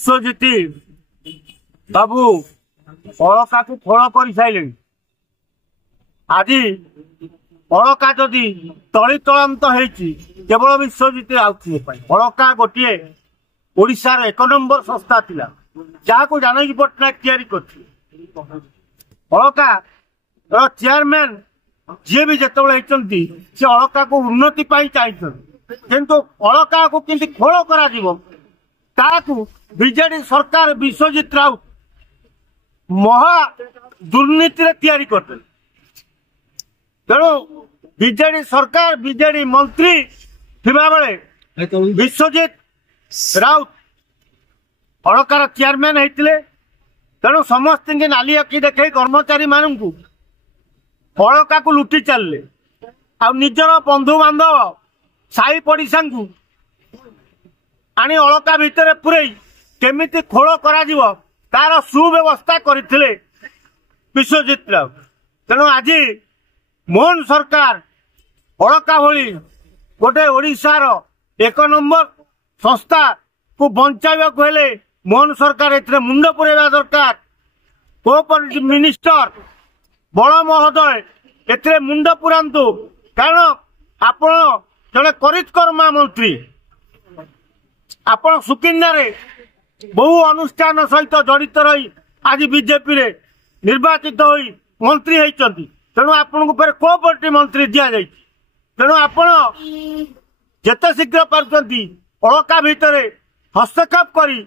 ବିଶ୍ୱଜିତ ବାବୁ ଅଳକାକୁ ଫଳ କରିସାରିଲେଣି। ଆଜି ଅଳକା ଯଦି ତଳିତଳାନ୍ତ ହେଇଛି କେବଳ ବିଶ୍ୱଜିତ ରାଉତ ପାଇଁ। ଅଳକା ଗୋଟିଏ ଓଡ଼ିଶାର 1 ନମ୍ବର ସଂସ୍ଥା ଥିଲା ଯାହାକୁ ଜାନକୀ ପଟ୍ଟନାୟକ ତିଆରି କରିଥିଲେ। ଅଳକା ଚେୟାରମ୍ୟାନ ଯିଏ ବି ଯେତେବେଳେ ହେଇଛନ୍ତି ସେ ଅଳକାକୁ ଉନ୍ନତି ପାଇଁ ଚାହିଁଛନ୍ତି, କିନ୍ତୁ ଅଳକାକୁ କେମିତି ଖୋଳ କରାଯିବ ତାହାକୁ ବିଜେଡି ସରକାର ବିଶ୍ୱଜିତ ରାଉତ ମହା ଦୁର୍ନୀତିରେ ତିଆରି କରିଦେଲେ। ତେଣୁ ବିଜେଡି ସରକାର ବିଜେଡି ମନ୍ତ୍ରୀ ଥିବାବେଳେ ବିଶ୍ୱଜିତ ରାଉତ ଅଳକାର ଚେୟାରମ୍ୟାନ ହେଇଥିଲେ। ତେଣୁ ସମସ୍ତଙ୍କୁ ନାଲି ଆଖି ଦେଖାଇ କର୍ମଚାରୀ ମାନଙ୍କୁ ଅଳକାକୁ ଲୁଟି ଚାଲିଲେ। ଆଉ ନିଜର ବନ୍ଧୁବାନ୍ଧବ ସାହି ପଡ଼ିଶାଙ୍କୁ ଆଣି ଅଳକା ଭିତରେ ପୁରେଇ କେମିତି ଖୋଳ କରାଯିବ ତାର ସୁବ୍ୟବସ୍ଥା କରିଥିଲେ ବିଶ୍ୱଜିତ ରାଉତ। ତେଣୁ ଆଜି ମୋହନ ସରକାର ଅଳକା ଭଳି ଗୋଟେ ଓଡ଼ିଶାର 1 ନମ୍ବର ସଂସ୍ଥାକୁ ବଞ୍ଚାଇବାକୁ ହେଲେ ମୋହନ ସରକାର ଏଥିରେ ମୁଣ୍ଡ ପୁରାଇବା ଦରକାର। କୋଅପରେଟିଭ ମିନିଷ୍ଟର ବଳ ମହୋଦୟ ଏଥିରେ ମୁଣ୍ଡ ପୁରାନ୍ତୁ, କାରଣ ଆପଣ ଜଣେ କରିତ୍କର୍ମା ମନ୍ତ୍ରୀ। ଆପଣ ସୁକିନ୍ଦାରେ ବହୁ ଅନୁଷ୍ଠାନ ସହିତ ଜଡ଼ିତ ରହି ଆଜି ବିଜେପିରେ ନିର୍ବାଚିତ ହୋଇ ମନ୍ତ୍ରୀ ହେଇଛନ୍ତି। ତେଣୁ ଆପଣଙ୍କୁ ଫେରେ କୋଅପରେଟିଭ ମନ୍ତ୍ରୀ ଦିଆଯାଇଛି। ତେଣୁ ଆପଣ ଯେତେ ଶୀଘ୍ର ପାରୁଛନ୍ତି ଅଳକା ଭିତରେ ହସ୍ତକ୍ଷେପ କରି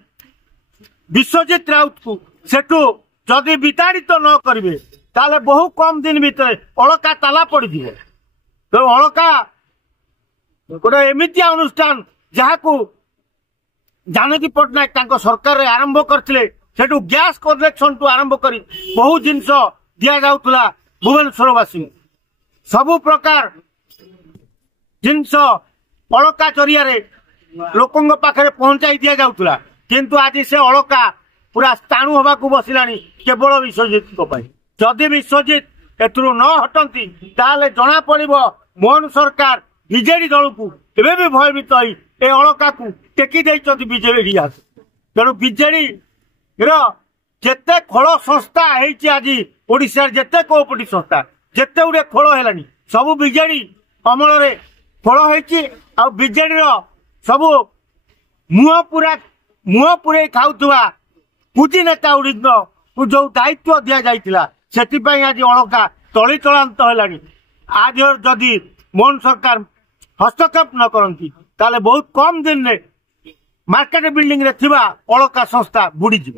ବିଶ୍ୱଜିତ ରାଉତକୁ ସେଠୁ ଯଦି ବିତାଡ଼ିତ ନ କରିବେ ତାହେଲେ ବହୁ କମ ଦିନ ଭିତରେ ଅଳକା ତାଲା ପଡ଼ିଯିବ। ତେଣୁ ଅଳକା ଗୋଟେ ଏମିତିଆ ଅନୁଷ୍ଠାନ ଯାହାକୁ ଜାନକୀ ପଟ୍ଟନାୟକ ତାଙ୍କ ସରକାରରେ ଆରମ୍ଭ କରିଥିଲେ। ସେଠୁ ଗ୍ୟାସ୍ କନେକ୍ସନଠୁ ଆରମ୍ଭ କରି ବହୁ ଜିନିଷ ଦିଆଯାଉଥିଲା ଭୁବନେଶ୍ୱରବାସୀଙ୍କୁ। ସବୁ ପ୍ରକାର ଜିନିଷ ଅଳକା ଜରିଆରେ ଲୋକଙ୍କ ପାଖରେ ପହଞ୍ଚାଇ ଦିଆଯାଉଥିଲା। କିନ୍ତୁ ଆଜି ସେ ଅଳକା ପୁରା ସ୍ଥାଣୁ ହେବାକୁ ବସିଲାଣି କେବଳ ବିଶ୍ୱଜିତଙ୍କ ପାଇଁ। ଯଦି ବିଶ୍ୱଜିତ ଏଥିରୁ ନ ହଟନ୍ତି ତାହେଲେ ଜଣା ପଡ଼ିବ ମୋହନ ସରକାର ବିଜେଡି ଦଳକୁ ଏବେ ବି ଭୟଭୀତ ହୋଇ ଏ ଅଳକାକୁ ଟେକି ଦେଇଛନ୍ତି ବିଜେଡି ହାତ। ତେଣୁ ବିଜେଡିର ଯେତେ ଖୋଳ ସଂସ୍ଥା ହେଇଛି ଆଜି ଓଡ଼ିଶାରେ ଯେତେ କୋଅପରେଟିଭ ସଂସ୍ଥା ଯେତେ ଗୁଡ଼ିଏ ଖୋଳ ହେଲାଣି ସବୁ ବିଜେଡି ଅମଳରେ ଖୋଳ ହେଇଛି। ଆଉ ବିଜେଡିର ସବୁ ମୁହଁ ପୁରେଇ ଖାଉଥିବା କୁଜି ନେତା ଗୁଡ଼ିକୁ ଯୋଉ ଦାୟିତ୍ୱ ଦିଆଯାଇଥିଲା ସେଥିପାଇଁ ଆଜି ଅଳକା ତଳିତଳାନ୍ତ ହେଲାଣି। ଆଜି ଯଦି ମୋହନ ସରକାର ହସ୍ତକ୍ଷେପ ନ କରନ୍ତି ତାହେଲେ ବହୁତ କମ ଦିନରେ ମାର୍କେଟ ବିଲ୍ଡିଂରେ ଥିବା ଅଳକା ସଂସ୍ଥା ବୁଡ଼ିଯିବ।